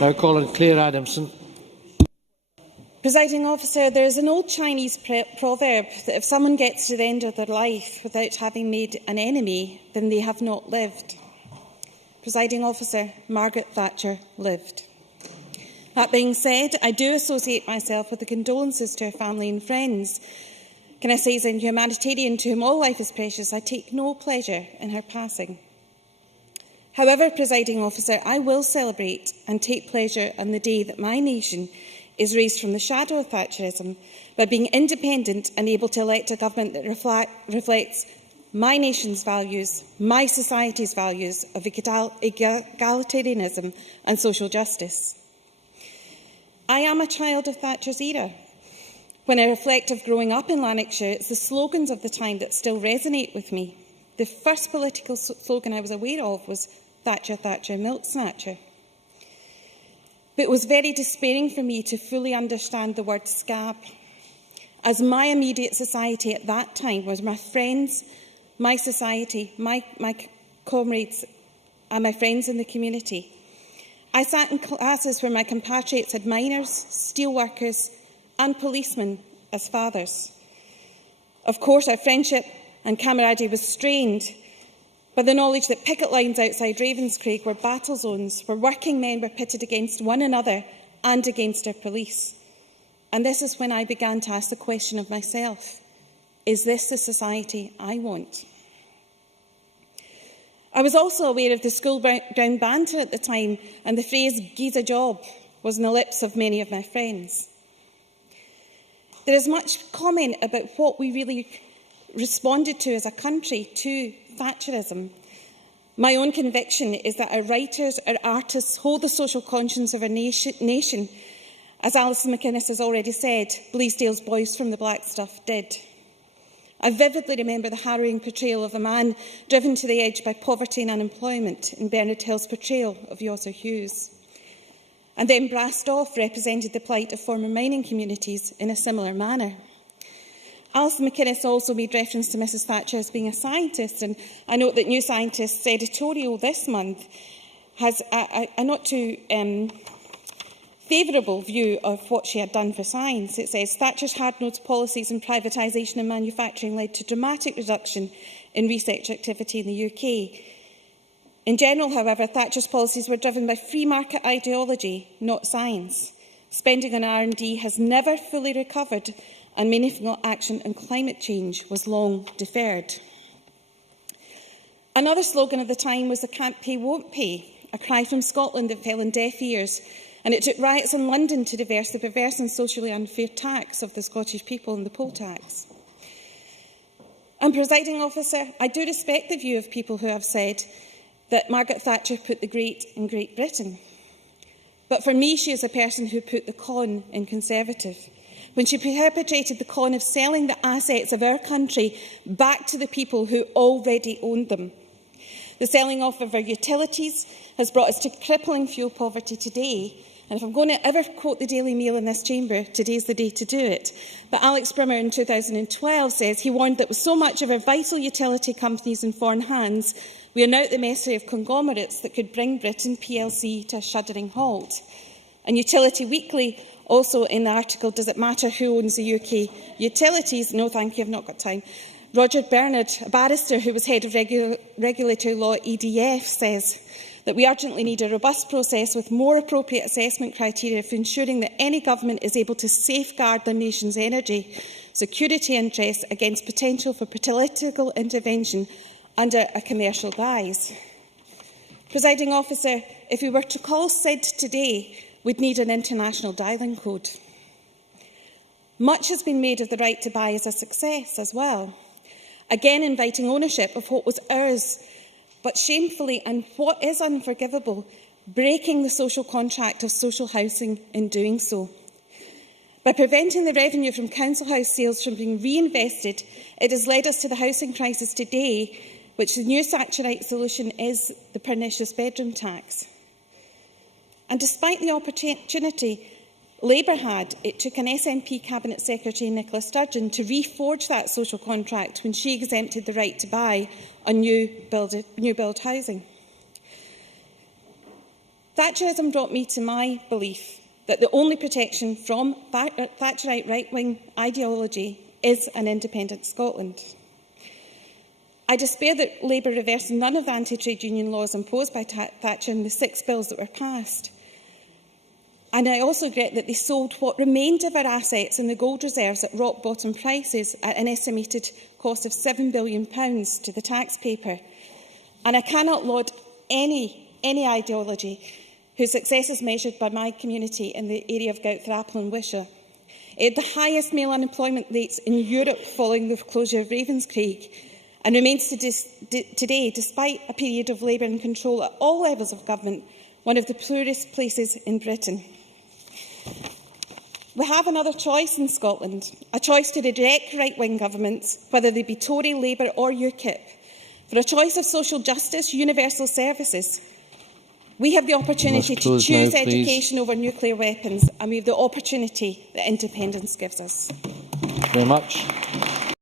Now call on Clare Adamson. Presiding Officer, there is an old Chinese proverb that if someone gets to the end of their life without having made an enemy, then they have not lived. Presiding Officer, Margaret Thatcher lived. That being said, I do associate myself with the condolences to her family and friends. Can I say, as a humanitarian to whom all life is precious, I take no pleasure in her passing. However, Presiding Officer, I will celebrate and take pleasure on the day that my nation is raised from the shadow of Thatcherism by being independent and able to elect a government that reflects my nation's values, my society's values of egalitarianism and social justice. I am a child of Thatcher's era. When I reflect of growing up in Lanarkshire, it's the slogans of the time that still resonate with me. The first political slogan I was aware of was "Thatcher, Thatcher, milk snatcher." But it was very despairing for me to fully understand the word scab, as my immediate society at that time was my friends, my society, my comrades and my friends in the community. I sat in classes where my compatriots had miners, steelworkers and policemen as fathers. Of course, our friendship and camaraderie was strained by the knowledge that picket lines outside Ravenscraig were battle zones, where working men were pitted against one another and against our police. And this is when I began to ask the question of myself, is this the society I want? I was also aware of the school ground banter at the time, and the phrase "gi's a job" was on the lips of many of my friends. There is much comment about what we really responded to as a country to Thatcherism. My own conviction is that our writers, our artists hold the social conscience of our nation, as Alison McInnes has already said, Bleasdale's Boys from the Black Stuff did. I vividly remember the harrowing portrayal of a man driven to the edge by poverty and unemployment in Bernard Hill's portrayal of Yosser Hughes. And then Brast Off represented the plight of former mining communities in a similar manner. Alison McInnes also made reference to Mrs Thatcher as being a scientist, and I note that New Scientist's editorial this month has a not too favourable view of what she had done for science. It says, Thatcher's hard-nosed policies and privatisation of manufacturing led to dramatic reduction in research activity in the UK. In general, however, Thatcher's policies were driven by free market ideology, not science. Spending on R&D has never fully recovered, and meaningful action on climate change was long deferred. Another slogan of the time was "the can't pay, won't pay," a cry from Scotland that fell on deaf ears, and it took riots in London to reverse the perverse and socially unfair tax of the Scottish people and the poll tax. And, Presiding Officer, I do respect the view of people who have said that Margaret Thatcher put the great in Great Britain. But for me, she is a person who put the con in Conservative, when she perpetrated the con of selling the assets of our country back to the people who already owned them. The selling off of our utilities has brought us to crippling fuel poverty today, and if I'm going to ever quote the Daily Mail in this chamber, today's the day to do it. But Alex Brimmer in 2012 says he warned that with so much of our vital utility companies in foreign hands, we are now at the mercy of conglomerates that could bring Britain plc to a shuddering halt. And Utility Weekly also in the article, "Does it matter who owns the UK utilities?" No, thank you, I've not got time. Roger Bernard, a barrister who was head of regulatory law at EDF, says that we urgently need a robust process with more appropriate assessment criteria for ensuring that any government is able to safeguard their nation's energy security interests against potential for political intervention under a commercial guise. Presiding Officer, if we were to call SID today, we'd need an international dialing code. Much has been made of the right to buy as a success as well, again inviting ownership of what was ours, but shamefully, and what is unforgivable, breaking the social contract of social housing in doing so. By preventing the revenue from council house sales from being reinvested, it has led us to the housing crisis today, which the new Thatcherite solution is the pernicious bedroom tax. And despite the opportunity Labour had, it took an SNP Cabinet Secretary, Nicola Sturgeon, to reforge that social contract when she exempted the right to buy on new build housing. Thatcherism brought me to my belief that the only protection from Thatcherite right-wing ideology is an independent Scotland. I despair that Labour reversed none of the anti-trade union laws imposed by Thatcher in the 6 bills that were passed. And I also regret that they sold what remained of our assets in the gold reserves at rock-bottom prices at an estimated cost of £7 billion to the taxpayer. And I cannot laud any ideology whose success is measured by my community in the area of Gowthrapple and Wishaw. It had the highest male unemployment rates in Europe following the closure of Ravenscraig, and remains today, despite a period of Labour in control at all levels of government, one of the poorest places in Britain. We have another choice in Scotland, a choice to reject right-wing governments, whether they be Tory, Labour or UKIP, for a choice of social justice, universal services. We have the opportunity to choose education over nuclear weapons, and we have the opportunity that independence gives us. Thank you very much.